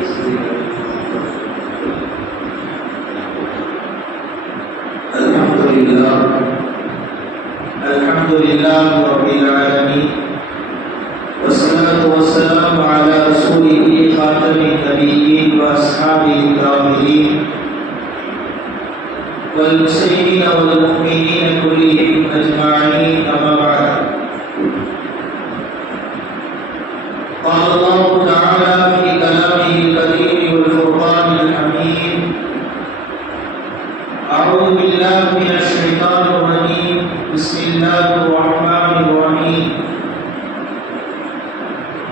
الحمد لله رب العالمين والصلاة والسلام على رسوله خاتم النبيين وأصحابه الكرامين والمسلمين والمؤمنين كلهم أجمعين أما بعد. قال الله تعالى في كلامه الكريم والفرقان الحميد: أعوذ بالله من الشيطان الرجيم. بسم الله الرحمن الرحيم.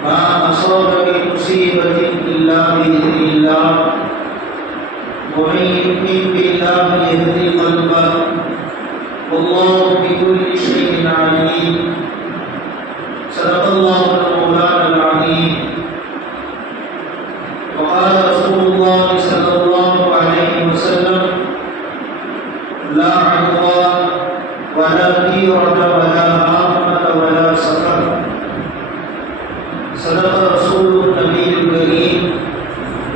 ما أصاب من مصيبة إلا بإذن الله ومن يؤمن بالله يهدي قلبه والله بكل شيء عليم. صدق الله المولانا العظيم. وقال رسول الله صلى الله عليه وسلم: لا عدوى ولا كيرة ولا هامة ولا سفر. صدق رسول النبي الكريم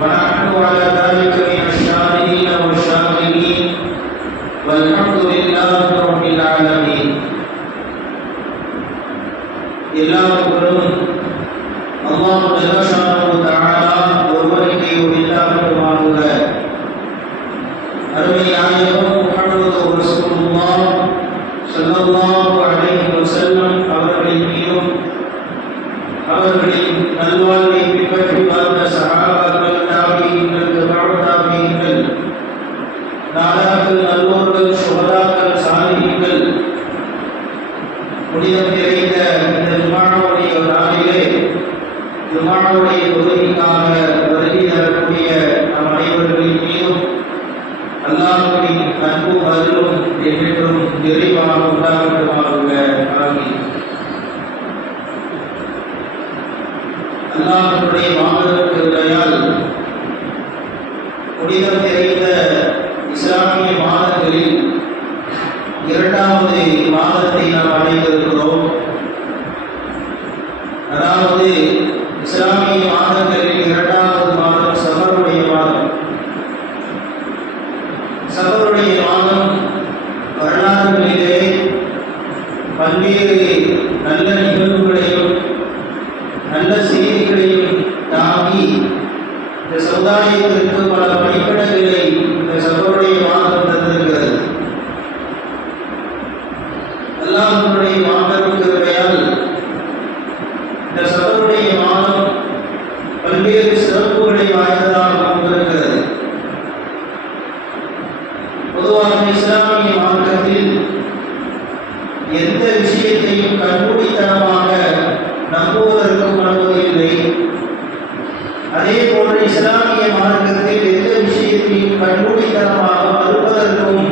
ونحن على ذلك من الشاهدين والشاكرين والحمد لله رب العالمين. எல்லாருக்கும் அல்லாஹ் ஜல்லஷானஹு தஆலா ஒருவனுக்கே உரித்தாகுக. அருமை நாயகம் முஹம்மது ரசூலுல்லாஹ் ஸல்லல்லாஹு அலைஹி வஸல்லம் அவர்களின் மீதும் அவர்களின் நல்வாழ்வை பின்பற்றி வாழ்ந்த சஹாபாக்கள், தாபீஈன்கள், தபஉ தாபீஈன்கள், நாதாக்கள், நல்லோர்கள், சுஹதாக்கள், சாலிஹீன்கள், புனிதம் நிறைந்த இந்த ஜும்ஆவுடைய நாளிலே ஜும்ஆவுடைய தொழுகைக்காக வருகை தரக்கூடிய நம் அனைவர்களின் மீதும் அல்லாஹ்வின் அன்பும் அருளும் என்றென்றும் நிறைவாக உண்டாகட்டுமாக. ஆமீன். அல்லாஹ்வுடைய மாபெரும் கிருபையால் புனிதம் நிறைந்த இஸ்லாமிய மாதங்களில் இரண்டாவது மாதத்தை நாம் அடைந்திருக்கிறோம். அதாவது இஸ்லாமிய மாதங்களில் இரண்டாவது மாதம் சஃபருடைய மாதம். சஃபருடைய மாதம் வரலாறுகளிலே பல்வேறு நல்ல நிகழ்வுகளையும் நல்ல செய்திகளையும் தாங்கி இந்த சமுதாயத்திற்கு பல படிப்பினைகளை இந்த சஃபருடைய மாதம் தந்திருக்கிறது. அல்லாஹ்வுடைய மாபெரும் கிருபையால் இந்த சஃபருடைய மாதம் பல்வேறு சிறப்புகளை வாய்ந்ததாக கொண்டிருக்கிறது. பொதுவாக இஸ்லாமிய மார்க்கத்தில் எந்த விஷயத்தையும் கண்மூடித்தனமாக நம்புவதற்கும் அனுமதியில்லை. அதே போன்று இஸ்லாமிய மார்க்கத்தில் எந்த விஷயத்தையும் கண்மூடித்தனமாக மறுப்பதற்கும்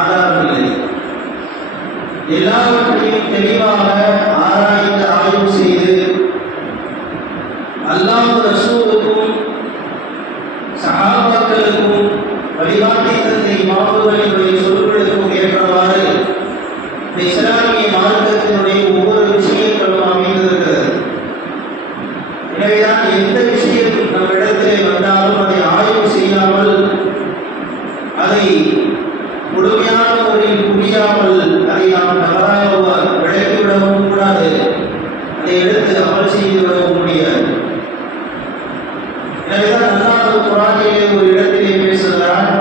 ஆதாரமில்லை. எல்லாவற்றையும் தெளிவாக ஆராய்ந்து ஆய்வு செய்து அல்லாஹ் ரசூலுக்கும் சஹாபாக்களுக்கும் வழிகாட்டி தந்த இமாம்களுடைய சொல்களுக்கும் ஏற்றவாறு இஸ்லாமிய மார்க்கத்தினுடைய ஒவ்வொரு விஷயங்களும் அமைந்திருக்கிறது. எனவேதான் எந்த விஷயம் நம்மிடத்திலே வந்தாலும் அதை ஆய்வு செய்யாமல் அதை முழுமையான முறையில் புரியாமல் அதை நாம் தவறாக விளக்கிவிடவும் கூடாது. அதை எடுத்து அமல் செய்துவிடவும் முடியாது. எனவேதான் அல்லாஹ் குர்ஆனிலே ஒரு இடத்திலே பேசுகிறார்.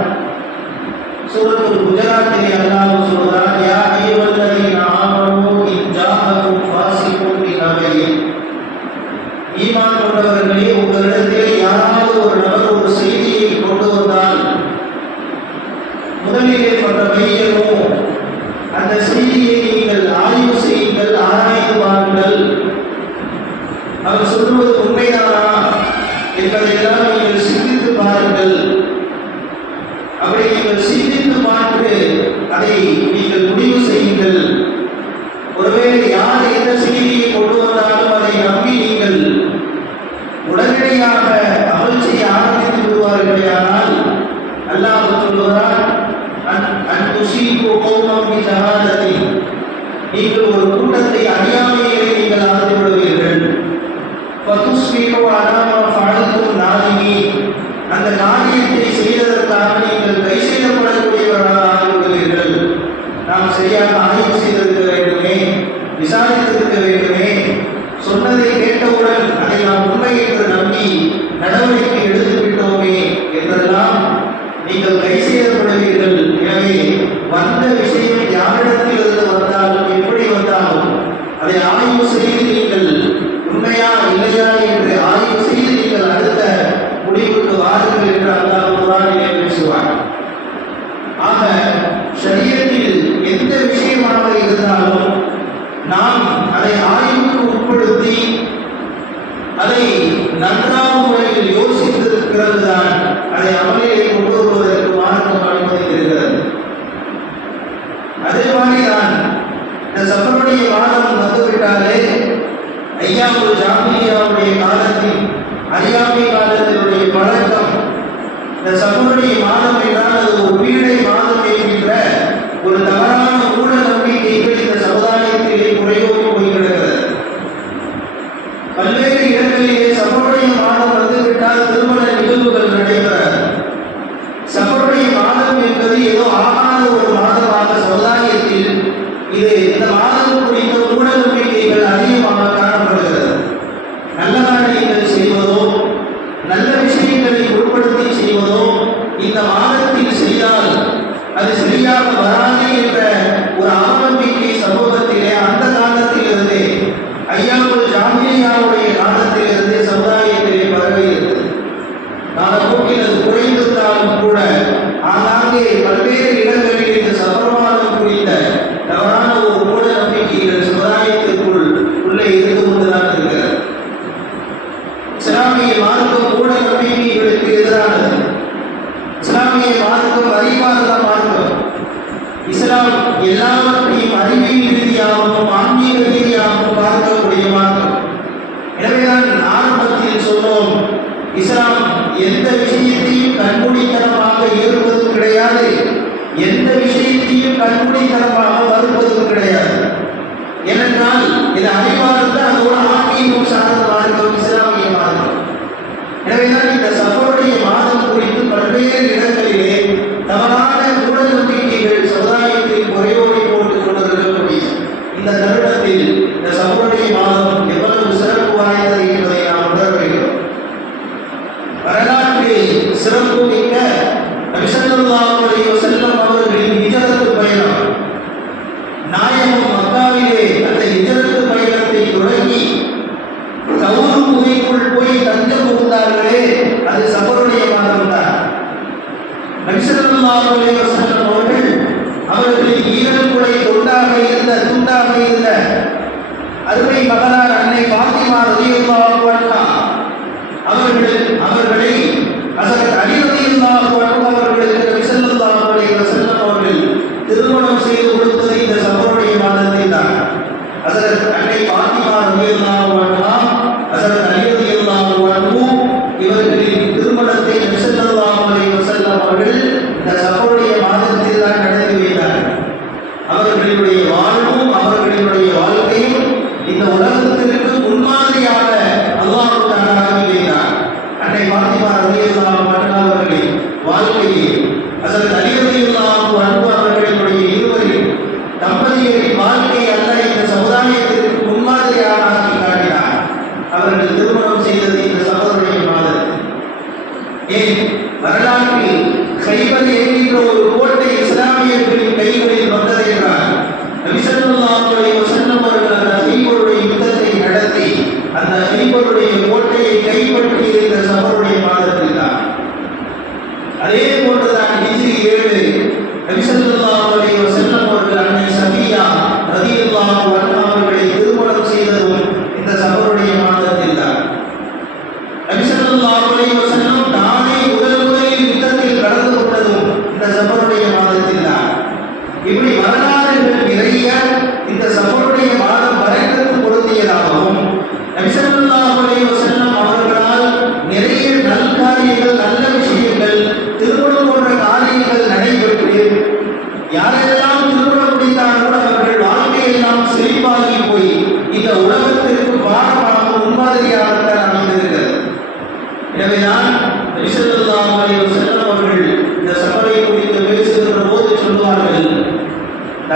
சூரத்துல் குஜராத்திலே அல்லாஹ் சொல்கிறார்: யா அய்யுஹல்லதீன ஆமனூ இன் ஜாஅக்கும் ஃபாஸிகுன் பிநபையின். ஈமான் கொண்டவர்களே, உங்களிடத்திலே யாராவது ஒரு நபர் ஒரு செய்தியை கொண்டு வந்தால் முதலிலே பையனோ அந்த செய்தியை நீங்கள் ஆய்வு செய்யுங்கள், ஆராய்ந்து பாருங்கள். அவர் சொல்லுவது உண்மைதானா என்பதையெல்லாம் நீங்கள் சிந்தித்து பாருங்கள். அப்படி நீங்கள் சிந்தித்து பார்த்து அதை நீங்கள் முடிவு செய்யுங்கள். ஒருவேளை யார் எந்த செய்தியை கொண்டு வந்தாலும் அதை நம்பி நீங்கள் உடனடியாக அமல் செய்ய ஆரம்பித்து விடுவார்களே. ஆனால் அல்லாஹ் சொல்லுகிறார்: நீங்கள் ஒரு கூட்டத்தை அறியாமையிலே நீங்கள் ஆழ்ந்து விடுவீர்கள். ஃபதுஸ்பிஹு அலா மா ஃபஅல்தும் நாதிமீன். இஸ்லாமிய மார்க்கம் மூட நம்பிக்கைகளுக்கு எதிரானது. இஸ்லாமிய மார்க்கம் அறிவார்ந்த மார்க்கம். இஸ்லாம் எல்லாவற்றையும் அறிவியல் ரீதியாகவும் ஆன்மீக ரீதியாகவும் பார்க்கக்கூடிய மார்க்கம். எனவேதான் ஆரம்பத்தில் சொன்னோம், இஸ்லாம் எந்த விஷயத்தையும் கண்மூடித்தனமாக ஏற்பதும் கிடையாது, எந்த விஷயத்தையும் கண்மூடித்தனமாக மறுப்பதும் கிடையாது. ஏனென்றால் இது அறிவார்ந்த அதோட ஆன்மீகம் சார்ந்த மார்க்கம் இஸ்லாமிய மார்க்கம். எனவேதான் இந்த சஃபருடைய மாதம் குறித்து பல்வேறு இடங்களிலே தவறான மூட நம்பிக்கைகள் சமுதாயத்தில் குறையோடி போட்டுக் கொண்டிருக்கக்கூடிய இந்த தருணத்தில் இந்த சஃபருடைய மாதம் எவ்வளவு சிறப்பு வாய்ந்தது என்பதை நாம் உணர வேண்டும். வரலாற்றில் சிறப்பு மிக்க நபி ஸல்லல்லாஹு அலைஹி வஸல்லம் அவர்களின் ஹிஜ்ரத் பயணம், நாயகம் மக்காவிலே அந்த ஹிஜ்ரத் பயணத்தை தொடங்கி தௌர் குகைக்குள் போய் தஞ்சம் புகுந்தார்களே, அது சஃபருடைய மாதம் தான். நபி ஸல்லல்லாஹு அலைஹி வஸல்லம் அவர்களின் ஈரக்குடை துண்டாக இருந்த அருமை மகனார் அன்னை ஃபாத்திமா ரலியல்லாஹு அன்ஹா அவர்களை ஹஸரத் அலி ரலியல்லாஹு அன்ஹு அவர்களுக்கு நபி ஸல்லல்லாஹு அலைஹி வஸல்லம் அவர்கள் திருமணம் செய்து கொடுத்தது இந்த சஃபருடைய மாதத்தில் தான். ஹஸரத் அன்னை ஃபாத்திமா ரலியல்லாஹு அன்ஹா, ஹஸரத் அலி ரலியல்லாஹு அன்ஹு இவர்களின் திருமணத்தை நபி ஸல்லல்லாஹு அலைஹி வஸல்லம் அவர்கள் இந்த சஃபருடைய மாதத்தில் தான் நடத்தி வைத்தார்கள். அவர்களுடைய வாழ்வும் அவர்களுடைய வாழ்க்கையும் இந்த உலகத்திற்கு முன்மாதிரியாக அல்லாஹ் தஆலா ஆக்கினார். அன்னை ஃபாத்திமா ரலியல்லாஹு அன்ஹா அவர்களின் வாழ்க்கையை ஹஸரத் அலி ரலியல்லாஹு அன்ஹு அவர்களுடைய இருவரின் தம்பதியரின் வாழ்க்கை அல்லாஹ் இந்த சமுதாயத்திற்கு முன்மாதிரியாக ஆக்கி காட்டினார். அவர்கள் திருமணம் செய்தது இந்த சகோதரிய மாதத்தில். ஏன் வரலாற்றில் கைபர் என்கின்ற ஒரு கோட்டை இஸ்லாமியர்களின் கைகளில் வந்தது என்றால் நபி ஸல்லல்லாஹு அலைஹி வஸல்லம் அவர்கள் அந்த கைபருடைய யுத்தத்தை நடத்தி அந்த கைபருடைய கோட்டையை கைப்பற்றி இருந்த சஃபருடைய மாதத்தில் தான். அதே போன்றுதான் ஹிஜ்ரி 7 நபி ஸல்லல்லாஹு அலைஹி வஸல்லம் அவர்கள் அன்னை சஃபியா ரலியல்லாஹு அன்ஹா அவர்களை திருமணம் செய்ததும் இந்த சஃபருடைய மாதத்தில் தான். நபி ஸல்லல்லாஹு அலைஹி வஸல்லம் தானே முதலில் யுத்தத்தில் கலந்து கொண்டதும் இந்த சஃபருடைய மாதத்தில் தான். இப்படி வரலாறுகள் நிறைய இந்த சஃபருடைய மாதம் வரையறுத்து பொருந்தியதாகவும் நபி ஸல்லல்லாஹு அலைஹி வஸல்லம் அவர்களால் நிறைய நல்காரியங்கள், நல்ல விஷயங்கள், திருமணம் போன்ற காரியங்கள் நடைபெற்று யாரெல்லாம் திருமணம் முடித்தார்களோ அவர்கள் வாழ்க்கையெல்லாம் செழிப்பாகி போய் இந்த உலகத்திற்கு பாடமாக முன்மாதிரியாகத்தான் அமைந்திருக்கிறது. எனவேதான் நபி ஸல்லல்லாஹு அலைஹி வஸல்லம் அவர்கள் இந்த சஃபரை குறித்து பேசுகின்ற போது சொல்வார்கள்,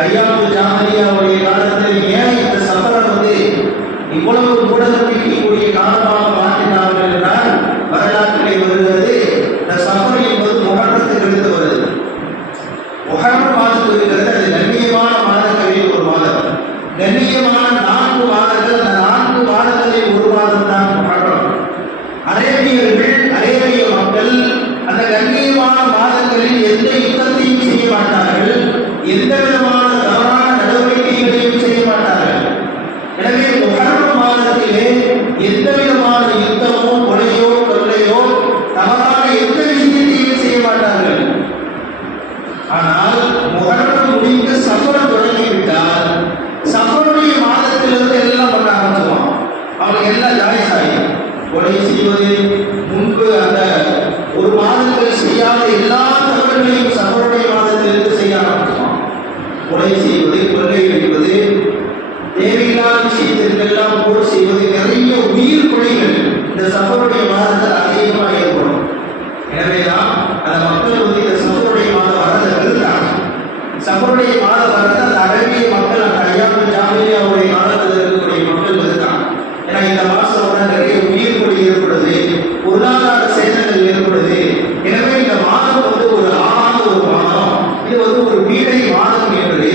ஐயாமுல் ஜாஹிலியாவுடைய காலத்தில் ஏன் இந்த சஃபரை இவ்வளவு மூட நம்பிக்கைக்குரிய காலமாக மாற்றினார்கள் என்றால் வரலாற்றிலே வருகிறது. இந்த சஃபர் என்பது முஹர்ரத்துக்கு எடுத்து வருது. முஹர்ரம் மாதம் இருக்கிறது, அது கண்ணியமான மாதங்களில் ஒரு மாதம். கண்ணியமான 4 மாதங்கள், அந்த 4 மாதங்களில் ஒரு மாதம் தான் முஹர்ரம். அரேபிய மக்கள் அந்த கண்ணியமான மாதங்களில் எந்த யுத்தத்தையும் செய்ய மாட்டார்கள், எந்த விதமான தவறான நடவடிக்கைகளையும் செய்ய மாட்டார்கள். எனவே முஹர்ரம் மாதத்திலே எந்த விதமான யுத்தமோ கொலையோ கொள்ளையோ தவறான எந்த விஷயத்தையும் செய்ய மாட்டார்கள். ஆனால் முஹர்ரம் முடிந்து சஃபர் தொடங்கிவிட்டால் சஃபருடைய மாதத்திலிருந்து எல்லாம் பண்ண ஆரம்பிச்சுவான். அவனுக்கு எல்லாம் ஜாயிஸ் ஆகிடும். கொலை செய்வது, முன்பு அந்த ஒரு மாதத்தில் செய்யாத எல்லா தவறுகளையும் சஃபருடைய மாதத்திலிருந்து செய்ய ஆரம்பிச்சுவான். கொலை செய்வது, கொள்ளை அடிப்பது, தேவையில்லாத விஷயத்திற்கெல்லாம் போர் செய்வது, நிறைய உயிர் கொலைகள் இந்த சஃபருடைய மாதத்தில் அதிகமாக ஏற்படும். எனவேதான் அந்த மக்கள் இந்த சஃபருடைய மாதம் வரதை வெறுத்தாங்க. சஃபருடைய மாதம் வரதை அந்த அரேபிய மக்கள், அந்த ஐயாமுல் ஜாஹிலியாவுடைய காலத்தில் இருக்கக்கூடிய மக்கள் வெறுத்தாங்க. ஏன்னா இந்த மாதம் நிறைய உயிர் கொலை ஏற்படுது, பொருளாதார சேதங்கள் ஏற்படுது. எனவே இந்த மாதம் ஒரு ஆறாத ஒரு மாதம், இது ஒரு பீடை மாதம் என்று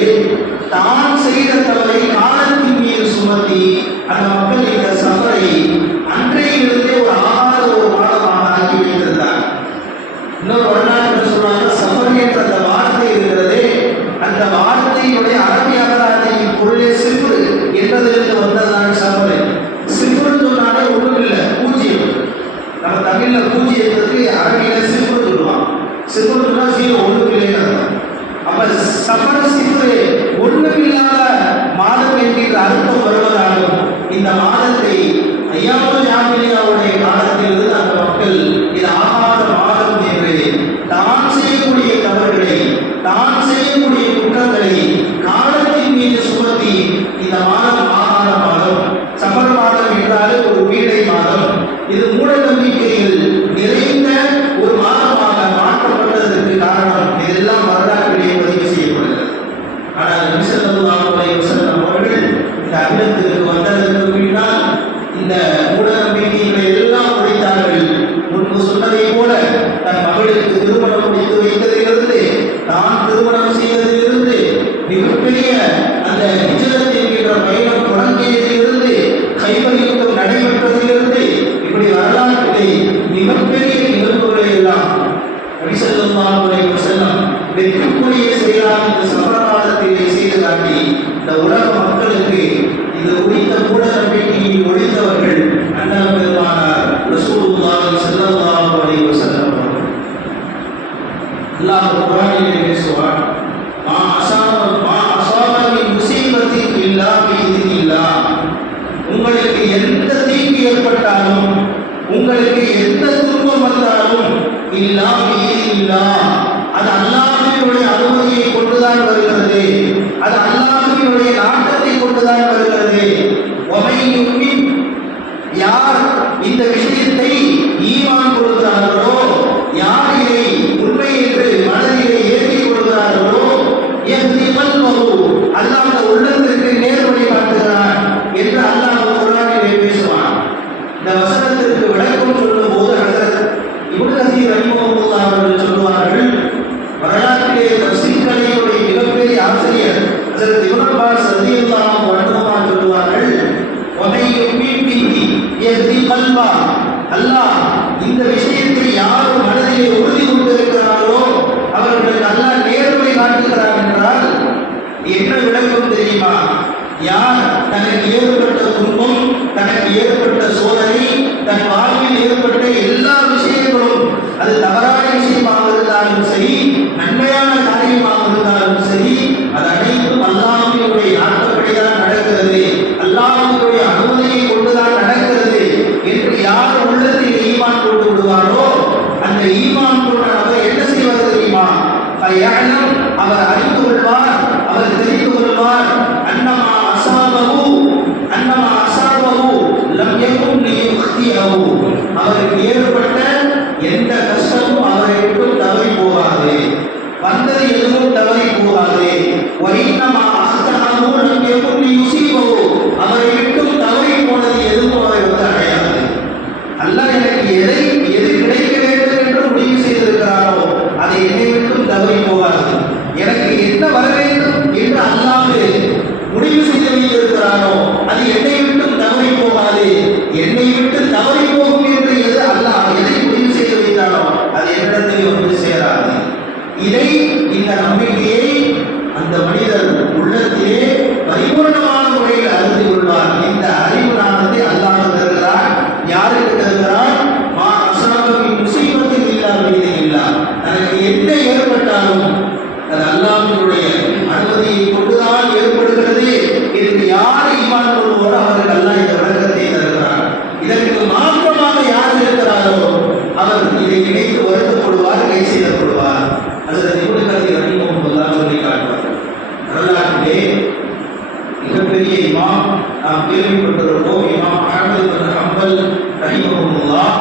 நம்ம தமிழ்ல பூஜ்ஜியத்துக்கு அரபியில சிஃபர் சொல்லுவான். சிஃபர்னா ஜீரோ, ஒன்றும் இல்லைன்னு அர்த்தம். அப்ப சஃபர் சிஃபர் ஒன்றுமில்லாத மாதம் என்கின்ற அர்த்தம் வருவதாலும் இந்த மாதத்தை ஐயாவுல் ஜாஹிலியாவுடைய காலத்திலிருந்து அந்த மக்கள் இது ஆகாத மாதம் என்று தான் செய்யக்கூடிய தவறுகளை, தான் செய்யக்கூடிய குற்றங்களை காலத்தின் மீது சுமத்தி இந்த மாதம் ஆகாத மாதம், சஃபர் மாதம் என்றாலே ஒரு பீடை மாதம், இது மூட நம்பிக்கைகள் நிறைந்த ஒரு மாதமாக மாற்றப்பட்டதற்கு காரணம் இதெல்லாம் வரலாற்றிலே பதிவு செய்யப்படுகிறது. ஆனால் நபி ஸல்லல்லாஹு அலைஹி வஸல்லம் அவர்கள் இந்த அகிலத்திற்கு வந்ததற்கு பின்னால் இந்த மூட நம்பிக்கைகளை எல்லாம் ஒழித்தார்கள். முன்பு சொன்னதை போல தன் மகளுக்கு திருமணம் முடித்து வைத்ததிலிருந்து, தான் திருமணம் செய்ததிலிருந்து, மிகப்பெரிய அந்த ஹிஜ்ரத் என்கின்ற பயணம் தொடங்கியதிலிருந்து, கைபர் யுத்தம் நடைபெற்றதிலிருந்து, இப்படி வரலாற்றிலே மிகப்பெரிய நிகழ்வுகளை எல்லாம் நபி ஸல்லல்லாஹு அலைஹி வஸல்லம் வெற்றிக்குரிய செயலாக இந்த சஃபர் மாதத்திலே செய்து காட்டி இந்த உலக மக்களுக்கு இது குறித்த மூட நம்பிக்கையை ஒழித்தவர்கள் அண்ணல் பெருமானார் ரசூலுல்லாஹி ஸல்லல்லாஹு அலைஹி வஸல்லம். அல்லாஹ் குர்ஆனிலே பேசுவார், மா அஸாப மின் முஸீபத்தின் இல்லா பிஇذنில்லாஹ். உங்களுக்கு எந்த தீங்கு ஏற்பட்டாலும், உங்களுக்கு எந்த துன்பம் வந்தாலும் இல்லா பிஇذنில்லாஹ், அது அல்லாஹ்வினுடைய அனுமதியை கொண்டுதான் வருகிறது, அது அல்லாஹ்வினுடைய நாட்டத்தை கொண்டுதான் வருகிறது. வமை யுமின், யார் இந்த விஷயத்தை ஈமான் கொள்கிறார்களோ, யார் இதை உண்மை என்று மனதிலே ஏற்றிக் கொள்கிறார்களோ, யஹ்தி கல்பஹு, அல்லாஹ் அந்த உள்ளத்திற்கு நேர்வழி காட்டுகிறான் என்று அல்லாஹ் குர்ஆனிலே பேசுவான். இந்த வசனத்திற்கு விளக்கம் சொல்லும் போது ஹஸரத் இப்னு கஸீர் ரஹிமஹுல்லாஹ் அவர்கள் சொல்வார்கள், வரலாற்றிலே தஃசீர் கலையுடைய மிகப்பெரிய ஆசிரியர் ஹஸரத் இப்னு அப்பாஸ் ரலியல்லாஹு அன்ஹு சொல்வார்கள், வமை யுமின் பிஹி யஹ்தி கல்பா, அல்லாஹ் இந்த விஷயத்தை யார் மனதிலே உறுதி கொண்டிருக்கிறார்களோ அவர்களுக்கு அல்லாஹ் நேர்வழி காட்டுகிறார் என்றால் என்ன விளக்கம் தெரியுமா? யார் தனக்கு ஏற்பட்ட துன்பம், தனக்கு ஏற்பட்ட சோதனை, தன் வாழ்வில் ஏற்பட்ட எல்லா விஷயங்களும், அது தவறான விஷயமாக இருந்தாலும் சரி, நன்மையான காரியமாக இருந்தாலும் சரி, அது அனைத்தும் அல்லாஹ்வினுடைய நாட்டப்படிதான் நடக்கிறது, அல்லாஹ்வினுடைய அனுமதியை கொண்டுதான் நடக்கிறது என்று யார் உள்ளத்தில் ஈமான் கொண்டு விடுவாரோ அந்த ஈமான் கொண்ட அவர் என்ன செய்வார் தெரியுமா? அவர் அறிந்து கொள்வார், அவர் தெரிந்து கொள்வார், அன்னமா அஸாபஹு லம் யகுன் லியுக்தியஹு, அவருக்கு ஏற்பட்ட எந்த கஷ்டமும் அவரை விட்டு தவறி போகாது, வந்தது எதுவும் தவறி போகாது. வஇன்னமா அஹ்தஹு லம் யகுன் லியுஸீபஹு, அவரை விட்டு தவறி போனது எதுவும் அவரை வந்து அடையாது. அல்லாஹ் எனக்கு எது கிடைக்க வேண்டும் என்று முடிவு செய்திருக்கிறாரோ அதை என்னை விட்டு தவறி போகாது. எனக்கு என்ன வர வேண்டும் என்று அல்லாஹ் முடிவு செய்து வைத்திருக்கிறாரோ அது என்னை விட்டு தவறி போகாது. என்னை விட்டு தவறி போகும் என்று எது அல்லாஹ் எதை முடிவு செய்து வைத்தாரோ அது என்னிடத்தில் வந்து சேராது. இதை, இந்த நம்பிக்கையை அந்த மனிதர் உள்ளத்திலே பரிபூர்ணமான முறையில் அறிந்து கொள்வார். இந்த அறிவு நாமத்தை அல்லாஹ் தருகிறார். யாருக்கு தருகிறார்? மா அஸாப மின் முஸீபத்தின் இல்லா பிஇذனில்லாஹ், தனக்கு என்ன ஏற்பட்டாலும் அது அல்லாஹ்வினுடைய அனுமதியை கொண்டுதான் ஏற்படுகிறது என்று யார் ஈமான் கொள்வாரோ அவருக்கு அல்லாஹ் இந்த விளக்கத்தை தருகிறார். இதற்கு மாற்றமாக யார் இருக்கிறாரோ அவர் இதை நினைத்து வருத்தப்படுவார், கை செய்யப்படுவார். ஹஸரத் இப்னு கஸீர் ரஹிமஹுல்லாஹ் சொல்லி காட்டுவார், வரலாற்றிலே மிகப்பெரிய இமாம் நாம் கேள்விப்பட்டிருப்போம், இமாம் அஹ்மத் இப்னு ஹம்பல் ரஹிமஹுல்லாஹ்.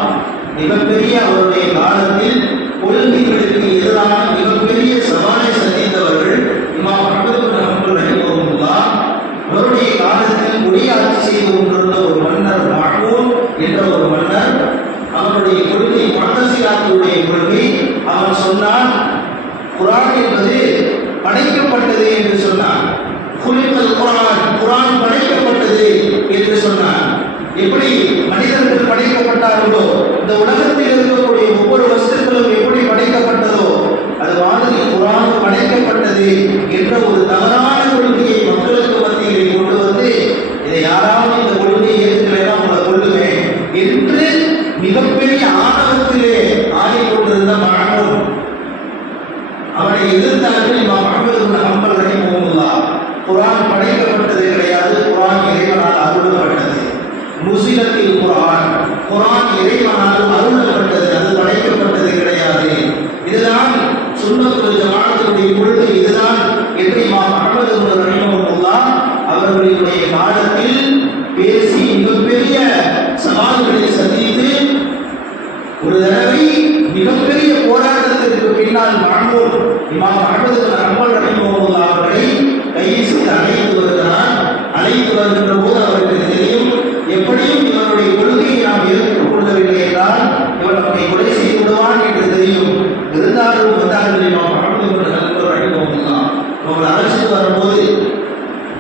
மிகப்பெரிய அவருடைய காலத்தில் கொள்கைகளுக்கு எதிரான மிகப்பெரிய சவாலை சந்தித்தவர்கள் இமாம் அஹ்மத் இப்னு ஹம்பல் ரஹிமஹுல்லாஹ். அவருடைய காலத்தில் குடியாட்சி செய்து கொண்டிருந்த ஒரு மன்னர் மஹ்மூத் என்ற ஒரு மன்னர், அவனுடைய கொள்கை முஅத்தஸிலாத்துடைய கொள்கை. அவன் சொன்னான், குர்ஆன் என்பது படைக்கப்பட்டது என்று சொன்னான். குலிகல் குர்ஆன், குர்ஆன் படைக்கப்பட்டது என்று சொன்னான். எப்படி மனிதர்கள் படைக்கப்பட்டார்களோ, இந்த உலகத்தில் இருக்கக்கூடிய ஒவ்வொரு வஸ்துக்களும் எப்படி படைக்கப்பட்டதோ அது மாதிரி குர்ஆன் படைக்கப்பட்டது என்ற ஒரு தவறான கொள்கையை மக்களுக்கு மத்தியிலே கொண்டு வந்து, இதை யாராவது இந்த கொள்கையை ஏற்றுக்கலைன்னா உங்களை கொள்ளுவேன் என்று மிகப்பெரிய ஆணவத்திலே ஆடிக்கொண்டிருந்த மாணவர் அவனை எதிர்த்தார்கள். இமாம் அஹ்மது இப்னு ஹம்பல் ரஹிமஹுல்லாஹ் குர்ஆன் படைக்கப்பட்டது கிடையாது, குர்ஆன் இறைவனால் அருளப்பட்டது. நுஸிலத்தில் குர்ஆன், குர்ஆன் இறைவனால் அருளப்பட்டது, அது படைக்கப்பட்டது கிடையாது. இதுதான் சுன்னத்துல் ஜமாஅத்துடைய கொள்கை. இதுதான் என்று இமாம் அஹ்மது இப்னு ரஹிமஹுல்லாஹ் அவர்களுடைய காலத்தில் பேசி மிகப்பெரிய சவால்களை சந்தித்து ஒரு தடவை மிகப்பெரிய போராட்டத்திற்கு பின்னால் மாமூர் இமாம் அஹ்மது இப்னு ஹம்பல் ரஹிமஹுல்லாஹ் அவர்களை கைது செய்து அழைத்து வருகிறார். அழைத்து வருகின்ற போது அவருக்கு தெரியும், எப்படியும் இவருடைய கொள்கையை நாம் ஏற்றுக்கொள்ளவில்லை என்றால் இவன் நம்மை கொலை செய்து விடுவான் என்று தெரியும். இருந்தாலும் வந்தார்கள் இமாம் அஹ்மது இப்னு ஹம்பல் ரஹிமஹுல்லாஹ். அவர்கள் அழைச்சிட்டு வரும்போது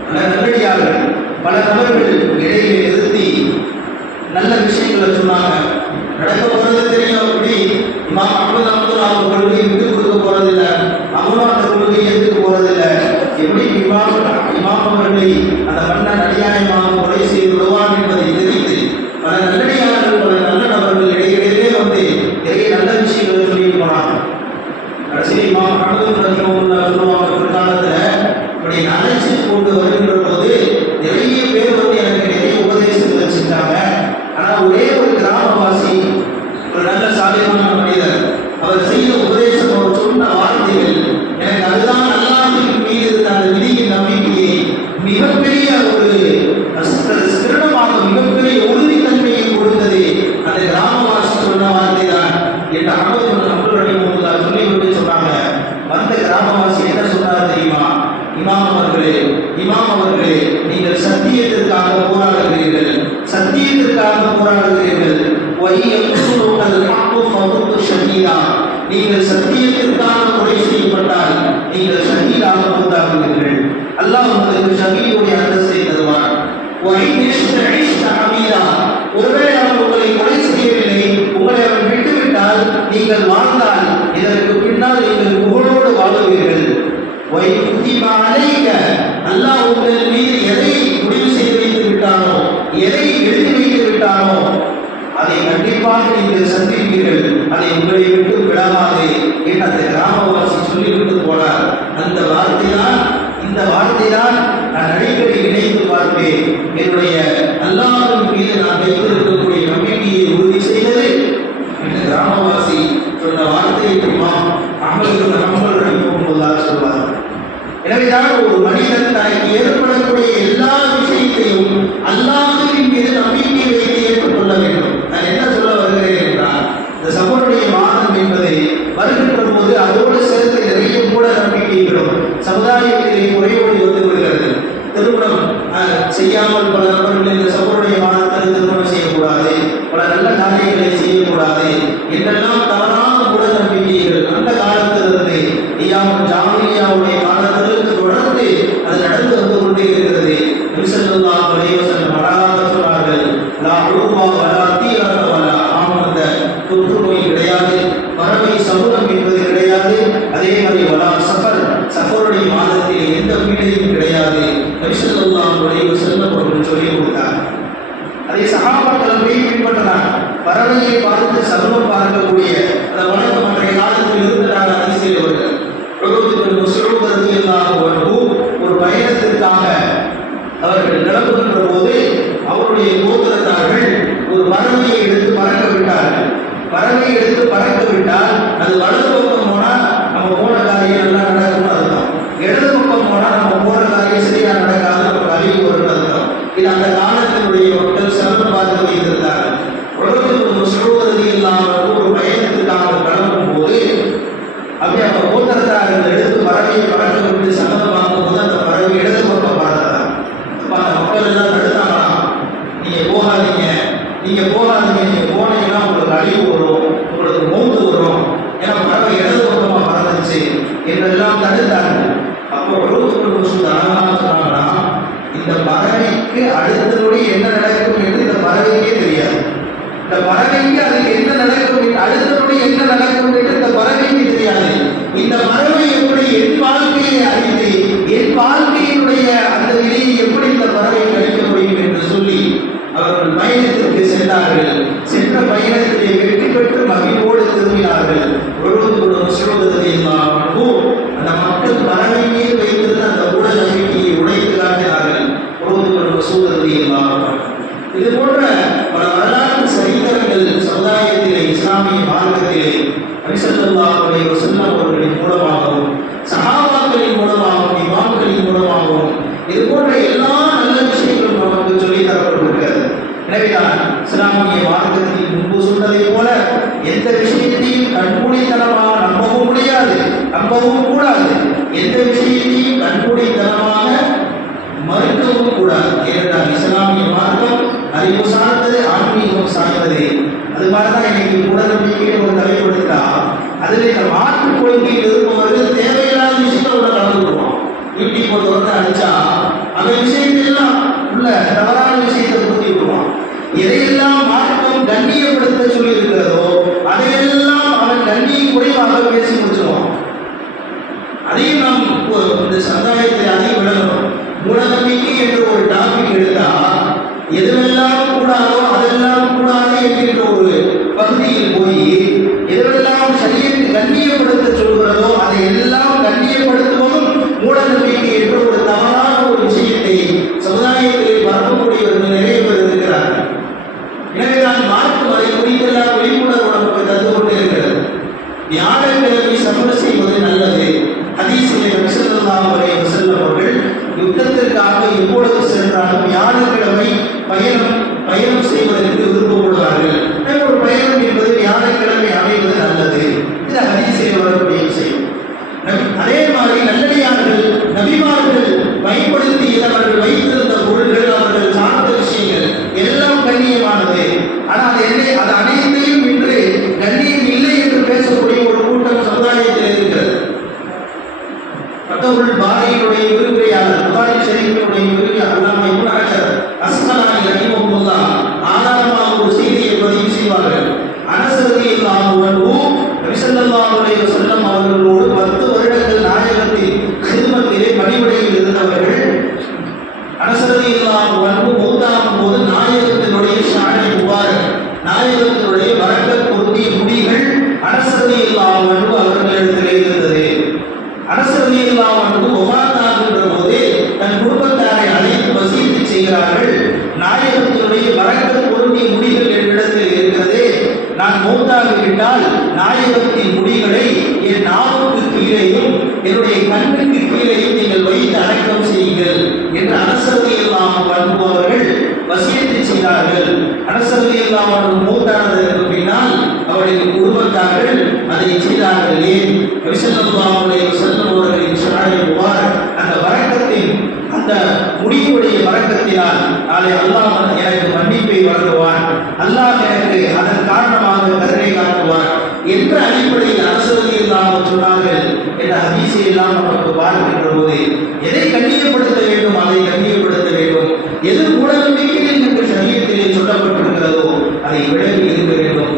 பல நல்லடியார்கள், பல நபர்கள் இடையிலே நிறுத்தி நல்ல விஷயங்களை சொன்னாங்க. நடக்க போறது தெரியும். அப்படி இமாம் அஹ்மது அவங்க கொள்கையை விட்டு கொடுக்க போறதில்லை, அவங்களும் அந்த கொள்கையை எடுத்துக்க போறதில்லை. எப்படி இமாம் அவர்களை அந்த மன்னன் அநியாயமாக கொலை செய்து விடுவான் என்பதை தெரிந்து பல நல்லடியார்கள், பல நல்ல நபர்கள் இடையிலே வந்து நிறைய நல்ல விஷயங்களை சொல்லி போனாங்க. கடைசியில் இமாம் அஹ்மது சொல்லுவாங்க, பிற்காலத்துல இப்படி அழைச்சி கொண்டு வருகின்ற போது நிறைய பேர் வந்து எனக்கு நிறைய உபதேசங்கள் வச்சிருக்காங்க. ஆனா ஒரே ஒரு கிராமவாசி, ஒரு நல்ல சாலியான மனிதர், அவர் செய்த உபதேசம், அவர் சொன்ன வார்த்தைகள் எனக்கு அதுதான் அல்லாஹ்வின் மீது இருந்த அந்த விதியின் நம்பிக்கையை மிகப்பெரிய ஒரு ஸ்திரமாக, மிகப்பெரிய உறுதித்தன்மையை கொடுத்தது. அந்த கிராமவாசி சொன்ன வார்த்தை தான் என்று அஹ்மது இப்னு ஹம்பல் ரஹிமஹுல்லாஹ் சொல்லிவிட்டு சொன்னாங்க. வந்த கிராமவாசி என்ன சொன்னார் தெரியுமா? இமாம் அவர்களே, நீங்கள் சத்தியத்திற்காக போராடுகிறீர்கள், சத்தியத்திற்காக போராடுகிறீர்கள். நீங்கள் சத்தியத்திற்காக கொலை செய்யப்பட்டால் நீங்கள் ஷஹீதாக மூத்தாகுவீர்கள். அல்லாஹ் உங்களுக்கு ஷஹீதுடைய அந்தஸ்தை தருவான். ஒருவேளை அவன் உங்களை கொலை செய்யவில்லை, உங்களை அவன் விட்டுவிட்டால், நீங்கள் வாழ்ந்தால் இதற்கு பின்னால் நீங்கள் புகழோடு வாழுவீர்கள். அல்லாஹ் உங்கள் மீது எதை முடிவு செய்து வைத்து விட்டானோ, எதை எழுதி வைத்து விட்டானோ அதை கண்டிப்பாக நீங்கள் சந்திப்பீர்கள், அதை உங்களை விட்டு விடாது என்று அந்த கிராமவாசி சொல்லிவிட்டு போனார். அந்த இந்த வார்த்தை தான் நான் அடிக்கடி நினைத்து பார்ப்பேன். என்னுடைய அல்லாஹ்வின் மீது நான் வைத்திருக்கக்கூடிய நம்பிக்கையை உறுதி செய்தது இந்த கிராமவாசி சொன்ன வார்த்தையை இமாம் அஹ்மது இப்னு ஹம்பல் ரஹிமஹுல்லாஹ் சொல்வார். எனவேதான் ஒரு மனிதன் தனக்கு ஏற்படக்கூடிய எல்லா விஷயத்தையும் அல்லாஹ்வின் மீது நம்பிக்கை வைத்து ஏற்றுக்கொள்ள வேண்டும். நான் என்ன சொல்ல வருகிறேன் என்றால், இந்த சபருடைய மாதம் என்பதை வருகின்ற போது அதோடு சேர்த்து நிறைய கூட நம்பிக்கைகளும் சமுதாயத்திலே குறையோடு வந்து விடுகிறது. திருமணம் செய்யாமல் பல நபர்கள் இந்த சபருடைய மாதத்தில் திருமணம் செய்யக்கூடாது, பல நல்ல காரியங்களை செய்யக்கூடாது என்றெல்லாம் தவறான கூட நம்பிக்கைகள் அந்த காலத்திலிருந்து ஜாமிலியாவுடைய காலத்திலிருந்து தொடர்ந்து அது நடந்து வந்து கொண்டே இருக்கிறது. நபி ஸல்லல்லாஹு அலைஹி வஸல்லம் அழகாக சொன்னார்கள், லா உருவா வலா தீரத வலா ஆமத, தொற்று நோய் கிடையாது, பறவை சமூகம் என்பது கிடையாது, அதே மாதிரி வலா சஃபருடைய மாதத்தில் எந்த பீடையும் கிடையாது. நபி ஸல்லல்லாஹு அலைஹி வஸல்லம் அவர்கள் சொல்லிக் கொடுத்தார். அதை சஹாபாக்கள் பின்பற்றினார். பறவையை பார்த்து சமூகம் பார்க்கக்கூடிய அந்த வழக்கம் அன்றைய காலத்தில் இருந்ததாக அதிசயில் வருகிறது. ஒரு பயணத்திற்காக அவர்கள் கிளம்புகின்ற போது அவருடைய கோத்திரத்தார்கள் ஒரு பறவையை எடுத்து பறக்க விட்டார்கள். பறவையை எடுத்து பறக்க விட்டால் அது வலது பக்கம் போனால் நம்ம போன காரியம் நல்லா நடக்கும் அதுதான், இடது பக்கம் போனால் நம்ம போன காரியம் சரியா நடக்காது, நமக்கு அழிவு வரும் அதுதான். இது அந்த காலத்தினுடைய மக்கள் சிறப்பு பார்த்து வைத்திருந்தார்கள். உலகத்துக்கு சொல்வதற்கு இல்லாமல் ஒரு பயணத்திற்காக கிளம்பும் போது அப்படி அவங்க கோத்திரத்தார்கள் எடுத்து பறவையை பறக்க விட்டு சம்மதம் வாங்கும் போது அந்த பறவை இடது பக்கம் பறந்தாங்க. அப்ப அந்த மக்கள் எல்லாம் தடுத்தாங்களா, நீங்க போகாதீங்க, நீங்க போனீங்கன்னா உங்களுக்கு அழிவு வரும், உங்களுக்கு மௌத்து வரும், ஏன்னா பறவை இடது பக்கமா பறந்துச்சு என்றெல்லாம் தடுத்தார்கள். அப்போ சொன்னாங்கன்னா இந்த பறவைக்கு அடுத்தபடி என்ன நடக்கும் என்று இந்த பறவைக்கே தெரியாது. இந்த பறவைக்கு அதுக்கு என்ன நடக்கும், அடுத்தபடி என்ன நடக்கும் என்று இந்த பறவைக்கு தெரியாது. இந்த பறவை எப்படி என் வாழ்க்கையை அறிந்து என் வாழ்க்கையினுடைய அந்த விதியை எப்படி இந்த பறவை கழிக்க முடியும் என்று சொல்லி அவர்கள் பயணத்திற்கு சென்றார்கள். சென்ற பயணத்திலே வெற்றி பெற்று இஸ்லாமிய மார்க்கத்திலே நபி ஸல்லல்லாஹு அலைஹி வஸல்லம் அவர்களின் மூலமாகவும் சஹாபாக்களின் மூலமாகவும் இமாம்களின் மூலமாகவும் இது போன்ற எல்லா நல்ல விஷயங்களும் நமக்கு சொல்லி தரப்பட்டிருக்கிறது. எனவேதான் இஸ்லாமிய மார்க்கத்தில் முன்பு சொன்னதை போல எந்த விஷயத்தையும் கண்மூடித்தனமாக நம்பவும் முடியாது, நம்பவும் கூடாது. எந்த விஷயத்தையும் கண்மூடித்தனமாக மறுக்கவும் கூடாது. ஏனென்றால் இஸ்லாமிய மார்க்கம் அறிவு சார்ந்தது, ஆன்மீகம் சார்ந்தது. அது மாதிரிதான் இன்னைக்கு மூடநம்பிக்கையை ஒரு தலைப்படுத்தா அதில் இந்த மாற்று கொள்கையில் இருப்பவர்கள் தேவையில்லாத விஷயத்தோட கலந்து விடுவான். யூடியூப் தொடர்ந்து அடிச்சா அந்த விஷயத்தெல்லாம் உள்ள தவறான விஷயத்தை ஊற்றி விடுவான். எதையெல்லாம் மார்க்கம் கண்ணியப்படுத்த சொல்லி இருக்கிறதோ அதையெல்லாம் அவன் கண்ணிய குறைவாக பேசி முடிச்சிருவான். அதையும் நாம் இந்த சமுதாயத்தில் அதையும் விளங்கணும். மூடநம்பிக்கை என்ற ஒரு டாபிக் எடுத்தா எதுவெல்லாம் கூடாதோ அதெல்லாம் கூடாது என்கின்ற ஒரு பகுதியில் போய் எதுவெல்லாம் சரியத்தை கண்ணியப்படுத்த சொல்கிறதோ அதை எல்லாம் கண்ணியப்படுத்துவதும் மூடநம்பிக்கை என்ற ஒரு தவறான ஒரு விஷயத்தை சமுதாயத்தில் பரப்பக்கூடியவர்கள் நிறைய பேர் இருக்கிறார்கள். எனவேதான் மார்க்கம் அதை குறித்தெல்லாம் விழிப்புணர்வு நமக்கு தந்து கொண்டே இருக்கிறது. வியாழக்கிழமை சமூக செய்வது நல்லது. ஹதீஸிலே நபி ஸல்லல்லாஹு அலைஹி வஸல்லம் அவர்கள் யுத்தத்திற்காக எப்பொழுது சென்றாலும் வியாழக்கிழமை பயணம் செய்வதற்கு விருப்பப்படுவார்கள். ஒரு பயணம் என்பது வியாழக்கிழமை அமைவது நல்லது. இது ஹதீஸிலே வரக்கூடிய விஷயம். அதே மாதிரி நல்லடியார்கள் நபிமார்கள் பயன்படுத்திய அவர்கள் வைத்திருந்த பொருள்கள் அவர்கள் சார்ந்த விஷயங்கள் எல்லாம் கண்ணியமானது. ஆனால் அது அனைத்தையும் இன்று கண்ணியம் இல்லை என்று பேசக்கூடிய ஒரு கூட்டம் சமுதாயத்தில் இருக்கிறது. மற்றவர்கள் பாரியினுடைய விரும்பையாளர் புகாரி ஷரீஃபினுடைய விரும்பியாளர் அல்லாமா இப்னு ஹஜர் அஸ்கலானி ரஹிமஹுல்லாஹ் ஆதாரமாக ஒரு செய்தியை பதிவு செய்வார்கள். அனஸ் ரலியல்லாஹு அன்ஹு நபி ஸல்லல்லாஹு அலைஹி வஸல்லம் அவர்களோடு 10 வருடங்கள் நாயகத்தில் খিদமத்திலே பணிபுரியில் இருந்தவர்கள். அனஸ் ரலியல்லாஹு அன்ஹு மௌத்தாகும் போது நாயகத்தினுடைய ஷானே முபாரக், நாயகத்தினுடைய பரக்கத் பொருந்திய முடிகள் அனஸ் ரலியல்லாஹு அன்ஹு அவர்களிடத்திலே இருந்தது. அனஸ் ரலியல்லாஹு அன்ஹு வஃபாத்தாகின்ற போது தன் குடும்பத்தாரை அழைத்து வசியத்து செய்கிறார்கள். நாயகத்தினுடைய பரக்கத் பொருந்திய முடிகள் என்னிடத்தில் இருக்கிறது. நான் மௌத்தாகிவிட்டால் நாயகத்தின் முடிகளை என் நாவுக்கு கீழேயும் என்னுடைய கண்ணுக்கு கீழேயும் நீங்கள் வைத்து அடக்கம் செய்யுங்கள் என்று அனஸ் ரலியல்லாஹு அன்ஹு அவர்கள் வசியத்து செய்தார்கள். அனஸ் ரலியல்லாஹு அன்ஹு மௌத்தானதற்கு பின்னால் அவருடைய குடும்பத்தார்கள் அதை செய்தார்கள். ஏன்? நபி ஸல்லல்லாஹு அலைஹி வஸல்லம் அவர்களின் ஷானே முபாரக் அந்த பரக்கத்தின் அந்த முடிவுடைய பரக்கத்தினால் நாளை அல்லாஹ் எனக்கு மன்னிப்பை வழங்குவான், அல்லாஹ் எனக்கு அதன் காரணமாக கருணை காட்டுவான் என்ற அடிப்படையில் அனஸ் ரலியல்லாஹு அன்ஹு சொன்னார்கள் என்ற ஹதீஸை எல்லாம் நமக்கு பார்க்கின்ற போது எதை கண்ணியப்படுத்த வேண்டும் அதை கண்ணியப்படுத்த வேண்டும். எது மூடநம்பிக்கையில் என்று சரியத்திலே சொல்லப்பட்டிருக்கிறதோ அதை விலகி இருக்க வேண்டும்.